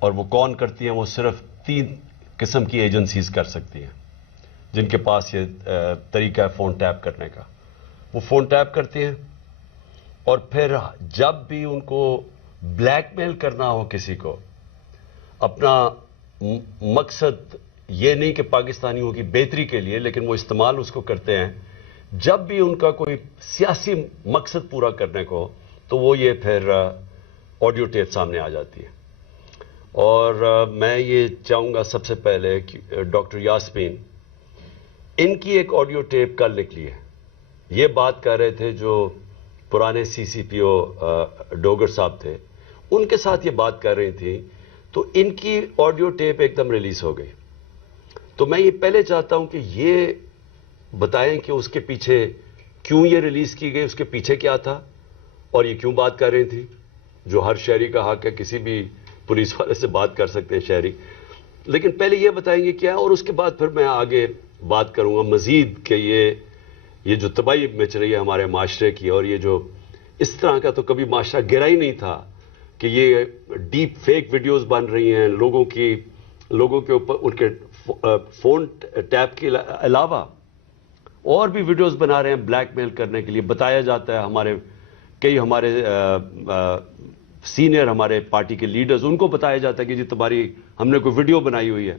اور وہ کون کرتی ہیں؟ وہ صرف 3 قسم کی ایجنسیز کر سکتی ہیں جن کے پاس یہ طریقہ ہے فون ٹیپ کرنے کا. وہ فون ٹیپ کرتی ہیں اور پھر جب بھی ان کو بلیک میل کرنا ہو کسی کو، اپنا مقصد یہ نہیں کہ پاکستانیوں کی بہتری کے لیے، لیکن وہ استعمال اس کو کرتے ہیں جب بھی ان کا کوئی سیاسی مقصد پورا کرنے کو، تو وہ یہ پھر آڈیو ٹیپ سامنے آ جاتی ہے. اور میں یہ چاہوں گا سب سے پہلے کہ ڈاکٹر یاسمین، ان کی ایک آڈیو ٹیپ کل نکلی ہے. یہ بات کر رہے تھے جو پرانے سی سی پی او ڈوگر صاحب تھے، ان کے ساتھ یہ بات کر رہی تھی، تو ان کی آڈیو ٹیپ ایک دم ریلیز ہو گئی. تو میں یہ پہلے چاہتا ہوں کہ یہ بتائیں کہ اس کے پیچھے کیوں یہ ریلیز کی گئی، اس کے پیچھے کیا تھا، اور یہ کیوں بات کر رہی تھی. جو ہر شہری کا حق ہے، کسی بھی پولیس والے سے بات کر سکتے ہیں شہری، لیکن پہلے یہ بتائیں گے کیا ہے، اور اس کے بعد پھر میں آگے بات کروں گا مزید کہ یہ جو تباہی مچ رہی ہے ہمارے معاشرے کی، اور یہ جو اس طرح کا تو کبھی معاشرہ گرا ہی نہیں تھا کہ یہ ڈیپ فیک ویڈیوز بن رہی ہیں لوگوں کے اوپر، ان کے فون ٹیپ کے علاوہ اور بھی ویڈیوز بنا رہے ہیں بلیک میل کرنے کے لیے. بتایا جاتا ہے ہمارے سینئر ہمارے پارٹی کے لیڈرز، ان کو بتایا جاتا ہے کہ جی تمہاری ہم نے کوئی ویڈیو بنائی ہوئی ہے.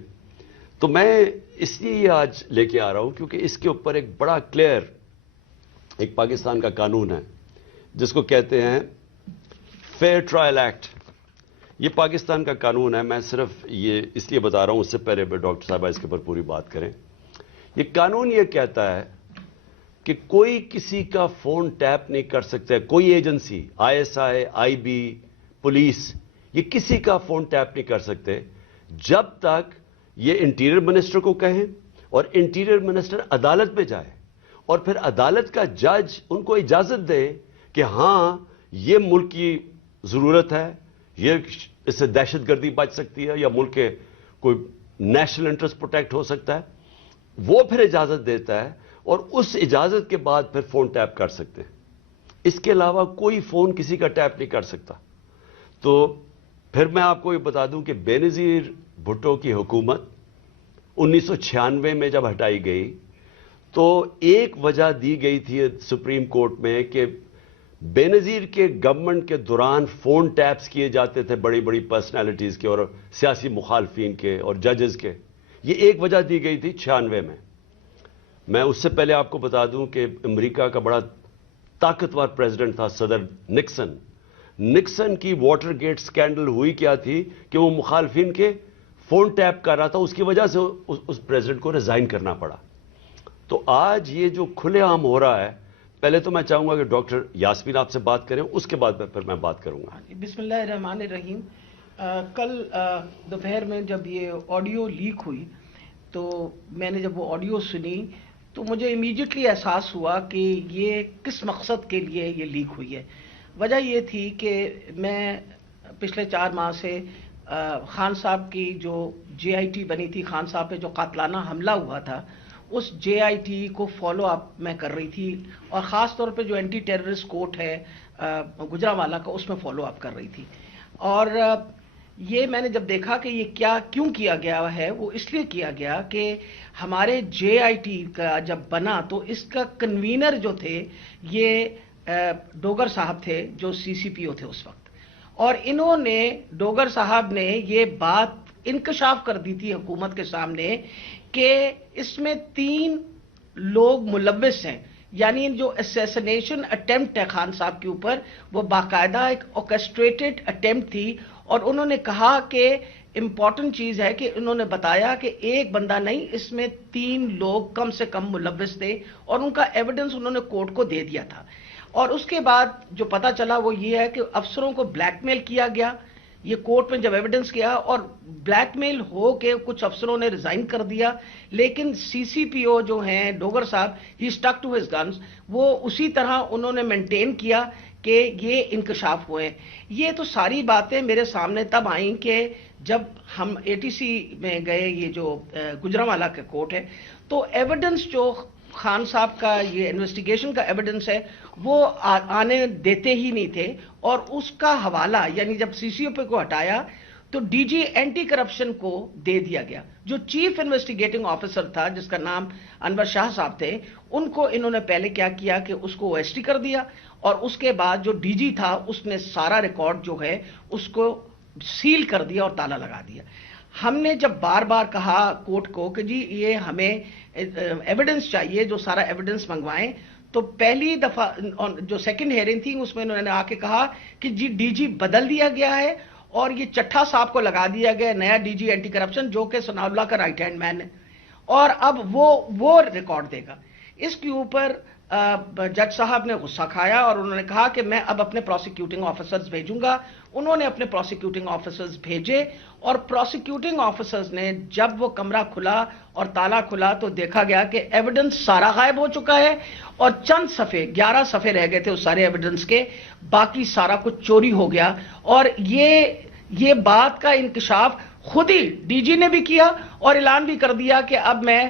تو میں اس لیے یہ آج لے کے آ رہا ہوں کیونکہ اس کے اوپر ایک بڑا کلیئر ایک پاکستان کا قانون ہے جس کو کہتے ہیں فیئر ٹرائل ایکٹ. یہ پاکستان کا قانون ہے. میں صرف یہ اس لیے بتا رہا ہوں، اس سے پہلے ڈاکٹر صاحبہ اس کے اوپر پوری بات کریں. یہ قانون یہ کہتا ہے کہ کوئی کسی کا فون ٹیپ نہیں کر سکتا ہے، کوئی agency, I S I, I B, police, یہ کسی کا فون ٹیپ نہیں کر سکتے جب تک یہ انٹیریئر منسٹر کو کہیں اور انٹیریئر منسٹر عدالت میں جائے اور پھر عدالت کا جج ان کو اجازت دے کہ ہاں یہ ملک کی ضرورت ہے، یہ اس سے دہشت گردی بچ سکتی ہے یا ملک کے کوئی نیشنل انٹرسٹ پروٹیکٹ ہو سکتا ہے. وہ پھر اجازت دیتا ہے اور اس اجازت کے بعد پھر فون ٹیپ کر سکتے ہیں. اس کے علاوہ کوئی فون کسی کا ٹیپ نہیں کر سکتا. تو پھر میں آپ کو یہ بتا دوں کہ بے نظیر بھٹو کی حکومت 1996 میں جب ہٹائی گئی تو ایک وجہ دی گئی تھی سپریم کورٹ میں کہ بے نظیر کے گورنمنٹ کے دوران فون ٹیپس کیے جاتے تھے بڑی بڑی پرسنالٹیز کے اور سیاسی مخالفین کے اور ججز کے. یہ ایک وجہ دی گئی تھی 96 میں. میں اس سے پہلے آپ کو بتا دوں کہ امریکہ کا بڑا طاقتور پریزیڈنٹ تھا صدر نکسن. نکسن کی واٹر گیٹ سکینڈل ہوئی کیا تھی کہ وہ مخالفین کے فون ٹیپ کر رہا تھا، اس کی وجہ سے اس پریزیڈنٹ کو ریزائن کرنا پڑا. تو آج یہ جو کھلے عام ہو رہا ہے، پہلے تو میں چاہوں گا کہ ڈاکٹر یاسمین آپ سے بات کریں، اس کے بعد پھر میں بات کروں گا. بسم اللہ الرحمن الرحیم. کل دوپہر میں جب یہ آڈیو لیک ہوئی تو میں نے جب وہ آڈیو سنی تو مجھے امیڈیٹلی احساس ہوا کہ یہ کس مقصد کے لیے یہ لیک ہوئی ہے. وجہ یہ تھی کہ میں پچھلے 4 ماہ سے خان صاحب کی جو جے آئی ٹی بنی تھی، خان صاحب پہ جو قاتلانہ حملہ ہوا تھا، اس جے آئی ٹی کو فالو اپ میں کر رہی تھی، اور خاص طور پہ جو اینٹی ٹیررسٹ کورٹ ہے گجرانوالہ کا، اس میں فالو اپ کر رہی تھی. اور یہ میں نے جب دیکھا کہ یہ کیوں کیا گیا ہے، وہ اس لیے کیا گیا کہ ہمارے جے آئی ٹی کا جب بنا تو اس کا کنوینر جو تھے یہ ڈوگر صاحب تھے جو سی سی پی او تھے اس وقت. اور انہوں نے ڈوگر صاحب نے یہ بات انکشاف کر دی تھی حکومت کے سامنے کہ اس میں 3 لوگ ملوث ہیں. یعنی جو اسیسنیشن اٹیمپٹ ہے خان صاحب کے اوپر، وہ باقاعدہ ایک آرکسٹریٹڈ اٹیمپٹ تھی. اور انہوں نے کہا کہ امپورٹنٹ چیز ہے کہ انہوں نے بتایا کہ ایک بندہ نہیں، اس میں 3 لوگ کم سے کم ملوث تھے، اور ان کا ایویڈنس انہوں نے کورٹ کو دے دیا تھا. اور اس کے بعد جو پتا چلا وہ یہ ہے کہ افسروں کو بلیک میل کیا گیا. یہ کورٹ میں جب ایویڈنس کیا اور بلیک میل ہو کے کچھ افسروں نے ریزائن کر دیا، لیکن سی سی پی او جو ہیں ڈوگر صاحب، ہی اسٹک ٹو ہز گنز، وہ اسی طرح انہوں نے مینٹین کیا کہ یہ انکشاف ہوئے. یہ تو ساری باتیں میرے سامنے تب آئیں کہ جب ہم اے ٹی سی میں گئے، یہ جو گجرانوالہ کا کورٹ ہے، تو ایویڈنس جو خان صاحب کا یہ انویسٹیگیشن کا ایویڈنس ہے وہ آنے دیتے ہی نہیں تھے. اور اس کا حوالہ، یعنی جب سی سی او پی کو ہٹایا تو ڈی جی اینٹی کرپشن کو دے دیا گیا. جو چیف انویسٹیگیٹنگ آفیسر تھا جس کا نام انور شاہ صاحب تھے, ان کو انہوں نے پہلے کیا کیا کہ اس کو OST کر دیا, اور اس کے بعد جو ڈی جی تھا اس نے سارا ریکارڈ جو ہے اس کو سیل کر دیا اور تالا لگا دیا. ہم نے جب بار بار کہا کورٹ کو کہ جی یہ ہمیں ایویڈنس چاہیے, جو سارا ایویڈنس منگوائیں, تو پہلی دفعہ جو سیکنڈ ہیئرنگ تھی اس میں انہوں نے آ کے کہا کہ جی ڈی جی بدل دیا گیا ہے اور یہ چٹھا صاحب کو لگا دیا گیا نیا ڈی جی اینٹی کرپشن, جو کہ ثناء اللہ کا رائٹ ہینڈ مین ہے, اور اب وہ ریکارڈ دے گا. اس کے اوپر جج صاحب نے غصہ کھایا اور انہوں نے کہا کہ میں اب اپنے پروسیکیوٹنگ آفیسرز بھیجوں گا. انہوں نے اپنے پروسیکیوٹنگ آفیسرز بھیجے, اور پروسیکیوٹنگ آفیسرز نے جب وہ کمرہ کھلا اور تالا کھلا تو دیکھا گیا کہ ایویڈنس سارا غائب ہو چکا ہے, اور چند صفحے 11 صفحے رہ گئے تھے اس سارے ایویڈنس کے, باقی سارا کچھ چوری ہو گیا. اور یہ بات کا انکشاف خود ہی ڈی جی نے بھی کیا اور اعلان بھی کر دیا کہ اب میں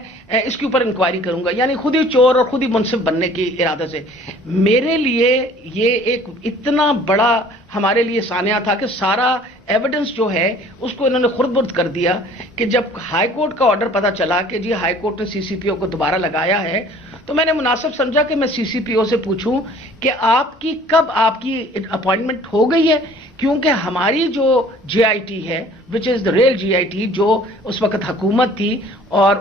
اس کے اوپر انکوائری کروں گا, یعنی خود ہی چور اور خود ہی منصف بننے کی ارادے سے. میرے لیے یہ ایک اتنا بڑا ہمارے لیے سانحہ تھا کہ سارا ایویڈنس جو ہے اس کو انہوں نے خرد برد کر دیا, کہ جب ہائی کورٹ کا آرڈر پتا چلا کہ جی ہائی کورٹ نے سی سی پی او کو دوبارہ لگایا ہے, تو میں نے مناسب سمجھا کہ میں سی سی پی او سے پوچھوں کہ کب آپ کی اپوائنٹمنٹ ہو گئی ہے, کیونکہ ہماری جو جے آئی ٹی ہے وچ از دا ریل جے آئی ٹی, جو اس وقت حکومت تھی اور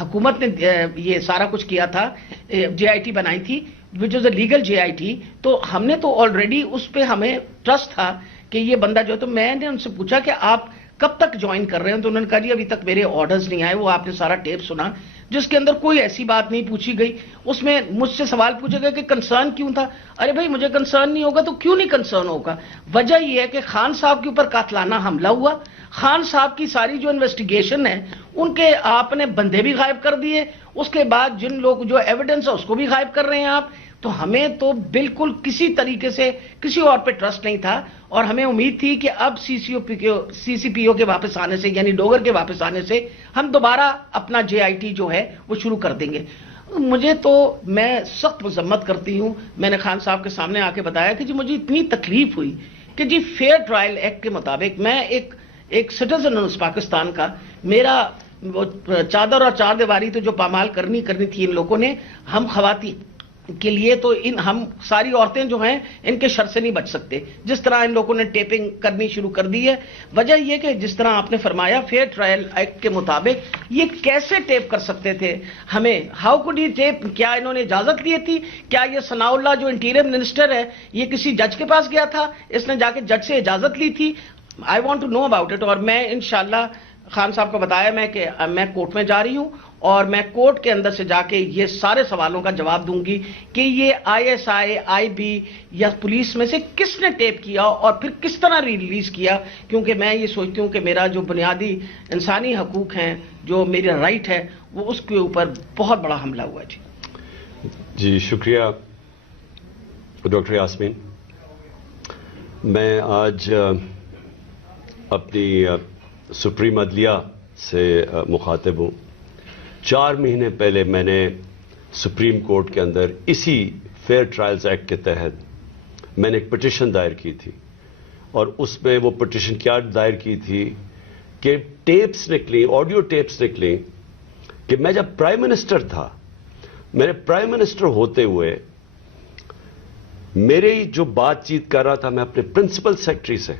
حکومت نے یہ سارا کچھ کیا تھا, جے آئی ٹی بنائی تھی وچ از a legal J I T, تو ہم نے تو آلریڈی اس پہ ہمیں ٹرسٹ تھا کہ یہ بندہ جو ہے. تو میں نے ان سے پوچھا کہ آپ کب تک جوائن کر رہے ہیں, تو انہوں نے کہا جی ابھی تک میرے آرڈرز نہیں آئے. وہ آپ نے سارا ٹیپ سنا جس کے اندر کوئی ایسی بات نہیں پوچھی گئی. اس میں مجھ سے سوال پوچھے گئے کہ کنسرن کیوں تھا. ارے بھائی مجھے کنسرن نہیں ہوگا تو کیوں نہیں کنسرن ہوگا؟ وجہ یہ ہے کہ خان صاحب کے اوپر قاتلانہ حملہ ہوا, خان صاحب کی ساری جو انویسٹیگیشن ہے ان کے آپ نے بندے بھی غائب کر دیے, اس کے بعد جن لوگ جو ایویڈنس ہے اس کو بھی غائب کر رہے ہیں آپ. تو ہمیں تو بالکل کسی طریقے سے کسی اور پہ ٹرسٹ نہیں تھا, اور ہمیں امید تھی کہ اب سی سی پی او کے واپس آنے سے, یعنی ڈوگر کے واپس آنے سے ہم دوبارہ اپنا جے آئی ٹی جو ہے وہ شروع کر دیں گے. میں سخت مذمت کرتی ہوں. میں نے خان صاحب کے سامنے آ کے بتایا کہ جی مجھے اتنی تکلیف ہوئی کہ جی فیئر ٹرائل ایکٹ کے مطابق میں ایک سٹیزن ہوں اس پاکستان کا, میرا وہ چادر اور چار دیواری تو جو پامال کرنی تھی ان لوگوں نے, ہم خواتین کے لیے تو ہم ساری عورتیں جو ہیں ان کے شر سے نہیں بچ سکتے. جس طرح ان لوگوں نے ٹیپنگ کرنی شروع کر دی ہے, وجہ یہ کہ جس طرح آپ نے فرمایا فیئر ٹرائل ایکٹ کے مطابق یہ کیسے ٹیپ کر سکتے تھے ہمیں, ہاؤ کوڈ یہ ٹیپ, کیا انہوں نے اجازت لی تھی؟ کیا یہ ثناء اللہ جو انٹیریئر منسٹر ہے یہ کسی جج کے پاس گیا تھا, اس نے جا کے جج سے اجازت لی تھی؟ I want to know about it. اور میں انشاءاللہ خان صاحب کو بتایا کہ میں کورٹ میں جا رہی ہوں اور میں کورٹ کے اندر سے جا کے یہ سارے سوالوں کا جواب دوں گی کہ یہ I S I, I B یا پولیس میں سے کس نے ٹیپ کیا اور پھر کس طرح ریلیز کیا. کیونکہ میں یہ سوچتی ہوں کہ میرا جو بنیادی انسانی حقوق ہیں, جو میرا رائٹ ہے, وہ اس کے اوپر بہت بڑا حملہ ہوا. جی شکریہ ڈاکٹر یاسمین. میں آج اپنی سپریم عدلیہ سے مخاطب ہوں. 4 مہینے پہلے میں نے سپریم کورٹ کے اندر اسی فیئر ٹرائلز ایکٹ کے تحت میں نے ایک پٹیشن دائر کی تھی, اور اس میں وہ پٹیشن کیا دائر کی تھی کہ ٹیپس نکلی, آڈیو ٹیپس نکلی کہ میں جب پرائم منسٹر تھا, میرے پرائم منسٹر ہوتے ہوئے میری جو بات چیت کر رہا تھا میں اپنے پرنسپل سیکرٹری سے,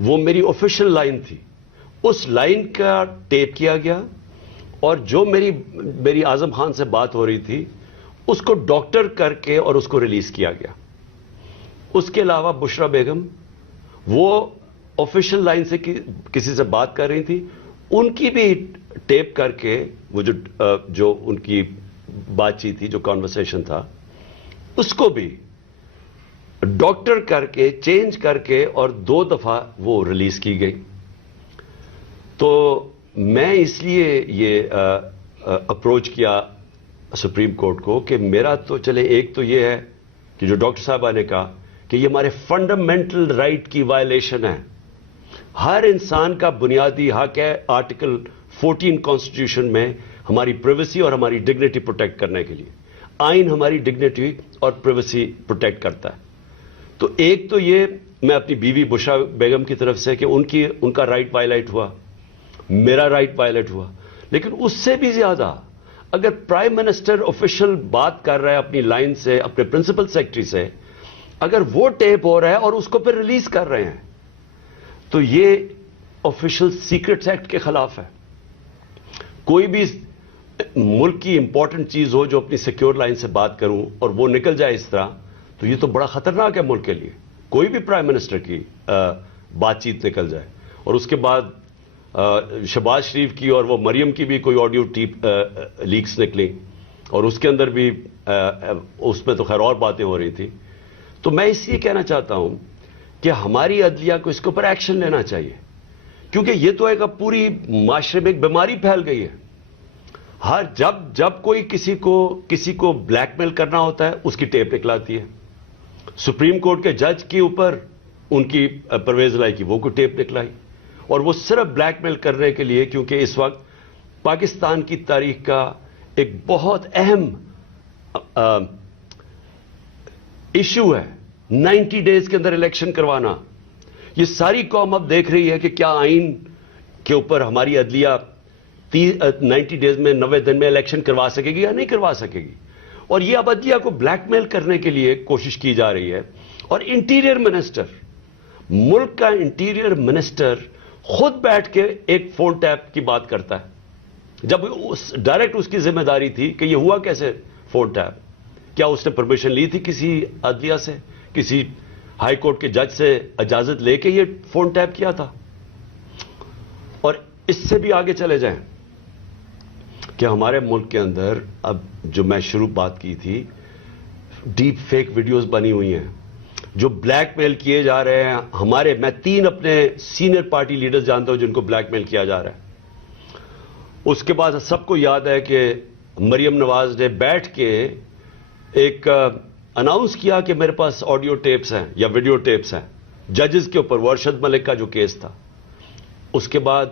وہ میری آفیشیل لائن تھی, اس لائن کا ٹیپ کیا گیا, اور جو میری اعظم خان سے بات ہو رہی تھی اس کو ڈاکٹر کر کے اور اس کو ریلیز کیا گیا. اس کے علاوہ بشرا بیگم وہ آفیشیل لائن سے کسی سے بات کر رہی تھی, ان کی بھی ٹیپ کر کے وہ جو ان کی بات چیت تھی, جو کانورسیشن تھا, اس کو بھی ڈاکٹر کر کے چینج کر کے اور 2 دفعہ وہ ریلیز کی گئی. تو میں اس لیے یہ اپروچ کیا سپریم کورٹ کو کہ میرا تو چلے, ایک تو یہ ہے کہ جو ڈاکٹر صاحبہ نے کہا کہ یہ ہمارے فنڈامنٹل رائٹ کی وائلیشن ہے. ہر انسان کا بنیادی حق ہے آرٹیکل 14 کانسٹیٹیوشن میں ہماری پریویسی اور ہماری ڈگنیٹی پروٹیکٹ کرنے کے لیے. آئین ہماری ڈگنیٹی اور پریویسی پروٹیکٹ کرتا ہے. تو ایک تو یہ میں اپنی بیوی بشرا بیگم کی طرف سے کہ ان کا رائٹ وائلیٹ ہوا, میرا رائٹ وائلیٹ ہوا, لیکن اس سے بھی زیادہ اگر پرائم منسٹر آفیشل بات کر رہا ہے اپنی لائن سے, اپنے پرنسپل سیکرٹری سے, اگر وہ ٹیپ ہو رہا ہے اور اس کو پھر ریلیز کر رہے ہیں, تو یہ آفیشل سیکرٹس ایکٹ کے خلاف ہے. کوئی بھی ملک کی امپورٹنٹ چیز ہو جو اپنی سیکیور لائن سے بات کروں اور وہ نکل جائے اس طرح, تو یہ تو بڑا خطرناک ہے ملک کے لیے. کوئی بھی پرائم منسٹر کی بات چیت نکل جائے, اور اس کے بعد شہباز شریف کی اور وہ مریم کی بھی کوئی آڈیو ٹیپ لیکس نکلی, اور اس کے اندر بھی اس میں تو خیر اور باتیں ہو رہی تھی. تو میں اس لیے کہنا چاہتا ہوں کہ ہماری عدلیہ کو اس کے اوپر ایکشن لینا چاہیے, کیونکہ یہ تو ایک اب پوری معاشرے میں ایک بیماری پھیل گئی ہے. ہر جب کوئی کسی کو بلیک میل کرنا ہوتا ہے اس کی ٹیپ نکلاتی ہے. سپریم کورٹ کے جج کے اوپر ان کی پرویز لائی کی وہ کوئی ٹیپ نکلائی, اور وہ صرف بلیک میل کرنے کے لیے, کیونکہ اس وقت پاکستان کی تاریخ کا ایک بہت اہم ایشو ہے 90 ڈیز کے اندر الیکشن کروانا. یہ ساری قوم اب دیکھ رہی ہے کہ کیا آئین کے اوپر ہماری عدلیہ 90 ڈیز میں 90 دن میں الیکشن کروا سکے گی یا نہیں کروا سکے گی. اور یہ اب عدلیہ کو بلیک میل کرنے کے لیے کوشش کی جا رہی ہے. اور انٹیریئر منسٹر, ملک کا انٹیریئر منسٹر خود بیٹھ کے ایک فون ٹیپ کی بات کرتا ہے, جب ڈائریکٹ اس کی ذمہ داری تھی کہ یہ ہوا کیسے فون ٹیپ. کیا اس نے پرمیشن لی تھی کسی عدلیہ سے, کسی ہائی کورٹ کے جج سے اجازت لے کے یہ فون ٹیپ کیا تھا؟ اور اس سے بھی آگے چلے جائیں کہ ہمارے ملک کے اندر اب جو میں شروع بات کی تھی, ڈیپ فیک ویڈیوز بنی ہوئی ہیں جو بلیک میل کیے جا رہے ہیں. میں 3 اپنے سینئر پارٹی لیڈرز جانتا ہوں جن کو بلیک میل کیا جا رہا ہے. اس کے بعد سب کو یاد ہے کہ مریم نواز نے بیٹھ کے ایک اناؤنس کیا کہ میرے پاس آڈیو ٹیپس ہیں یا ویڈیو ٹیپس ہیں ججز کے اوپر, وہ ارشد ملک کا جو کیس تھا. اس کے بعد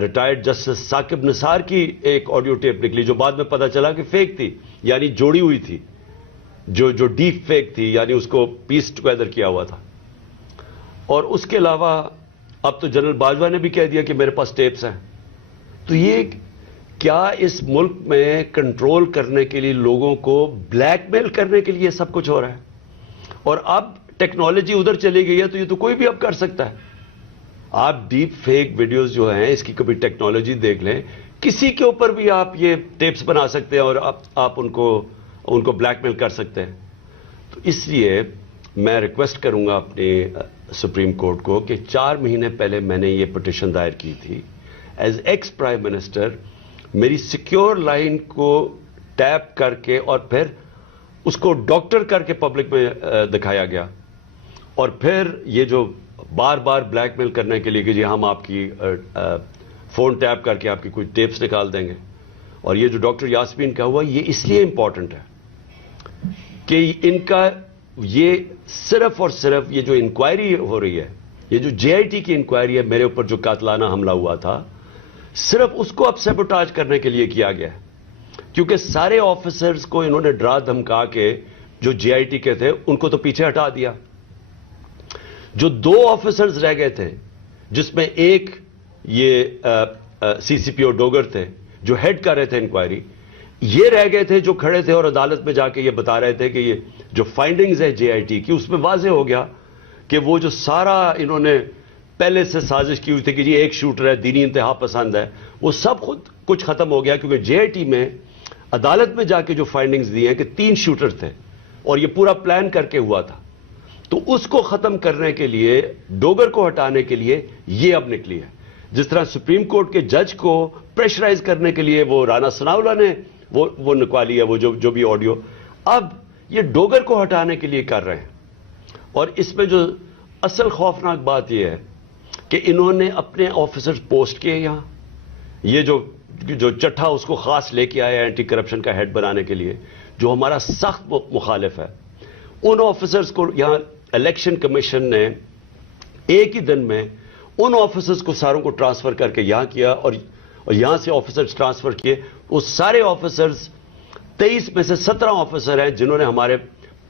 ریٹائرڈ جسٹس ثاقب نثار کی ایک آڈیو ٹیپ نکلی جو بعد میں پتا چلا کہ فیک تھی, یعنی جوڑی ہوئی تھی, جو ڈیپ فیک تھی, یعنی اس کو پیس ٹوگیدر کیا ہوا تھا. اور اس کے علاوہ اب تو جنرل باجوہ نے بھی کہہ دیا کہ میرے پاس ٹیپس ہیں. تو یہ کیا اس ملک میں کنٹرول کرنے کے لیے, لوگوں کو بلیک میل کرنے کے لیے سب کچھ ہو رہا ہے؟ اور اب ٹیکنالوجی ادھر چلی گئی ہے تو یہ تو کوئی بھی اب کر سکتا ہے. آپ ڈیپ فیک ویڈیوز جو ہیں اس کی کبھی ٹیکنالوجی دیکھ لیں, کسی کے اوپر بھی آپ یہ ٹیپس بنا سکتے ہیں اور آپ ان کو بلیک میل کر سکتے ہیں. تو اس لیے میں ریکویسٹ کروں گا اپنے سپریم کورٹ کو کہ 4 مہینے پہلے میں نے یہ پٹیشن دائر کی تھی. ایز ایکس پرائم منسٹر میری سیکیور لائن کو ٹیپ کر کے اور پھر اس کو ڈاکٹر کر کے پبلک میں دکھایا گیا, اور پھر یہ جو بار بار بلیک میل کرنے کے لیے کہ جی ہم آپ کی فون ٹیپ کر کے آپ کی کوئی ٹیپس نکال دیں گے. اور یہ جو ڈاکٹر یاسمین کا ہوا, یہ اس لیے امپورٹنٹ ہے کہ ان کا یہ صرف اور صرف یہ جو انکوائری ہو رہی ہے, یہ جو جے آئی ٹی کی انکوائری ہے میرے اوپر جو قاتلانہ حملہ ہوا تھا, صرف اس کو اب سیبوٹاج کرنے کے لیے کیا گیا ہے. کیونکہ سارے آفیسرز کو انہوں نے ڈرا دھمکا کے جو جے آئی ٹی کے تھے ان کو تو پیچھے ہٹا دیا. جو 2 آفیسرز رہ گئے تھے, جس میں ایک یہ سی سی پی او ڈوگر تھے جو ہیڈ کر رہے تھے انکوائری, یہ رہ گئے تھے جو کھڑے تھے اور عدالت میں جا کے یہ بتا رہے تھے کہ یہ جو فائنڈنگز ہے جے آئی ٹی کی, اس میں واضح ہو گیا کہ وہ جو سارا انہوں نے پہلے سے سازش کی ہوئی تھی کہ جی ایک شوٹر ہے, دینی انتہا پسند ہے, وہ سب خود کچھ ختم ہو گیا. کیونکہ جے آئی ٹی میں عدالت میں جا کے جو فائنڈنگز دی ہیں کہ 3 شوٹر تھے اور یہ پورا پلان کر کے ہوا تھا. تو اس کو ختم کرنے کے لیے, ڈوگر کو ہٹانے کے لیے یہ اب نکلی ہے. جس طرح سپریم کورٹ کے جج کو پریشرائز کرنے کے لیے وہ رانا ثناءاللہ نے وہ نکوالی ہے, وہ جو بھی آڈیو, اب یہ ڈوگر کو ہٹانے کے لیے کر رہے ہیں. اور اس میں جو اصل خوفناک بات یہ ہے کہ انہوں نے اپنے آفیسرز پوسٹ کیے یہاں, یہ جو چٹھا اس کو خاص لے کے آیا اینٹی کرپشن کا ہیڈ بنانے کے لیے, جو ہمارا سخت مخالف ہے. ان آفیسرز کو یہاں الیکشن کمیشن نے ایک ہی دن میں ان آفیسرز کو ساروں کو ٹرانسفر کر کے یہاں کیا, اور یہاں سے آفیسرز ٹرانسفر کیے. وہ سارے آفیسرز 23 میں سے 17 آفیسر ہیں جنہوں نے ہمارے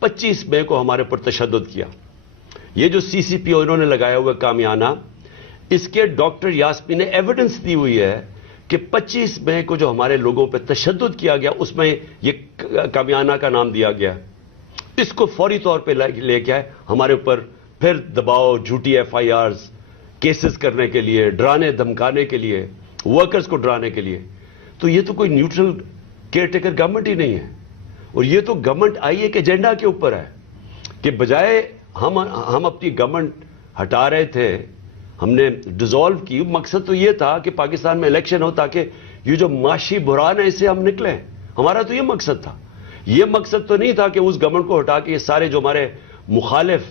25 مئی کو ہمارے پر تشدد کیا. یہ جو سی سی پی او انہوں نے لگایا ہوا کامیانہ، اس کے ڈاکٹر یاسمین نے ایویڈنس دی ہوئی ہے کہ 25 مئی کو جو ہمارے لوگوں پہ تشدد کیا گیا اس میں یہ کامیانہ کا نام دیا گیا. اس کو فوری طور پہ لے کے آئے ہمارے اوپر پھر دباؤ، جھوٹی ایف آئی آرز کیسز کرنے کے لیے، ڈرانے دھمکانے کے لیے، ورکرز کو ڈرانے کے لیے. تو یہ تو کوئی نیوٹرل کیئر ٹیکر گورنمنٹ ہی نہیں ہے. اور یہ تو گورنمنٹ آئی ایک ایجنڈا کے اوپر ہے کہ بجائے ہم اپنی گورنمنٹ ہٹا رہے تھے، ہم نے ڈیزالو کی. مقصد تو یہ تھا کہ پاکستان میں الیکشن ہو تاکہ یہ جو معاشی بحران ہے اس سے ہم نکلیں. ہمارا تو یہ مقصد تھا. یہ مقصد تو نہیں تھا کہ اس گورنمنٹ کو ہٹا کے یہ سارے جو ہمارے مخالف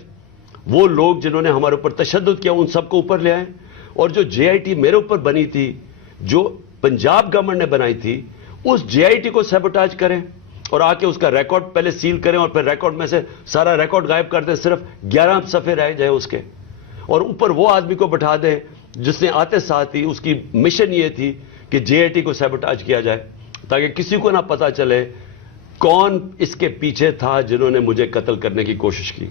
وہ لوگ جنہوں نے ہمارے اوپر تشدد کیا ان سب کو اوپر لے آئیں. اور جو جے آئی ٹی میرے اوپر بنی تھی، جو پنجاب گورنمنٹ نے بنائی تھی، اس جے آئی ٹی کو سیبوٹاج کریں اور آ کے اس کا ریکارڈ پہلے سیل کریں اور پھر ریکارڈ میں سے سارا ریکارڈ غائب کر دیں، صرف 11 صفحے رہ جائیں اس کے. اور اوپر وہ آدمی کو بٹھا دیں جس نے آتے ساتھ ہی اس کی مشن یہ تھی کہ جے آئی ٹی کو سیبوٹاج کیا جائے تاکہ کسی کو نہ پتا چلے کون اس کے پیچھے تھا جنہوں نے مجھے قتل کرنے کی کوشش کی.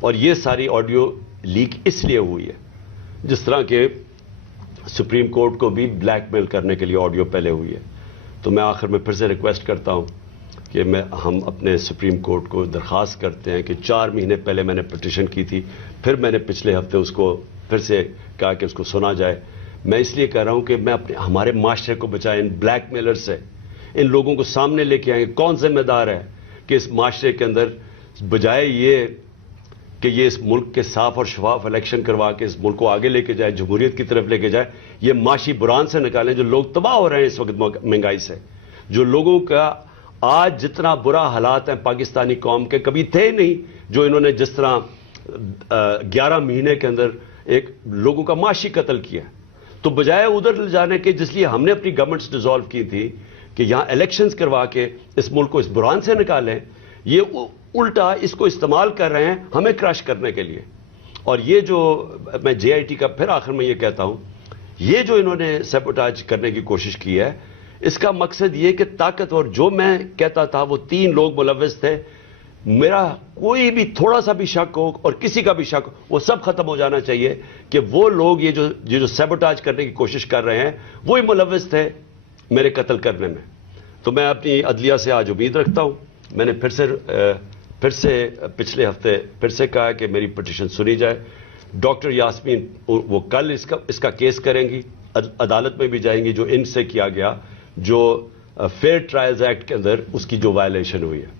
اور یہ ساری آڈیو لیک اس لیے ہوئی ہے، جس طرح کہ سپریم کورٹ کو بھی بلیک میل کرنے کے لیے آڈیو پہلے ہوئی ہے. تو میں آخر میں پھر سے ریکویسٹ کرتا ہوں کہ ہم اپنے سپریم کورٹ کو درخواست کرتے ہیں کہ 4 مہینے پہلے میں نے پٹیشن کی تھی، پھر میں نے پچھلے ہفتے اس کو پھر سے کہا کہ اس کو سنا جائے. میں اس لیے کہہ رہا ہوں کہ میں ہمارے معاشرے کو بچائیں ان بلیک میلر سے. ان لوگوں کو سامنے لے کے آئیں. کون ذمہ دار ہے کہ اس معاشرے کے اندر بجائے یہ کہ یہ اس ملک کے صاف اور شفاف الیکشن کروا کے اس ملک کو آگے لے کے جائے، جمہوریت کی طرف لے کے جائے، یہ معاشی بحران سے نکالیں. جو لوگ تباہ ہو رہے ہیں اس وقت مہنگائی سے، جو لوگوں کا آج جتنا برا حالات ہیں پاکستانی قوم کے کبھی تھے نہیں، جو انہوں نے جس طرح 11 مہینے کے اندر ایک لوگوں کا معاشی قتل کیا. تو بجائے ادھر لے جانے کے جس لیے ہم نے اپنی گورنمنٹس ڈیزالو کی تھی کہ یہاں الیکشنز کروا کے اس ملک کو اس بحران سے نکالیں، یہ الٹا اس کو استعمال کر رہے ہیں ہمیں کراش کرنے کے لیے. اور یہ جو میں جے آئی ٹی کا پھر آخر میں یہ کہتا ہوں، یہ جو انہوں نے سیبوٹاج کرنے کی کوشش کی ہے، اس کا مقصد یہ کہ طاقتور جو میں کہتا تھا وہ 3 لوگ ملوث تھے، میرا کوئی بھی تھوڑا سا بھی شک ہو اور کسی کا بھی شک ہو وہ سب ختم ہو جانا چاہیے کہ وہ لوگ یہ جو سیبوٹاج کرنے کی کوشش کر رہے ہیں وہی ملوث تھے میرے قتل کرنے میں. تو میں اپنی عدلیہ سے آج امید رکھتا ہوں. میں نے پھر سے پچھلے ہفتے پھر سے کہا کہ میری پٹیشن سنی جائے. ڈاکٹر یاسمین وہ کل اس کا کیس کریں گی، عدالت میں بھی جائیں گی جو ان سے کیا گیا، جو فیئر ٹرائلز ایکٹ کے اندر اس کی جو وائلیشن ہوئی ہے.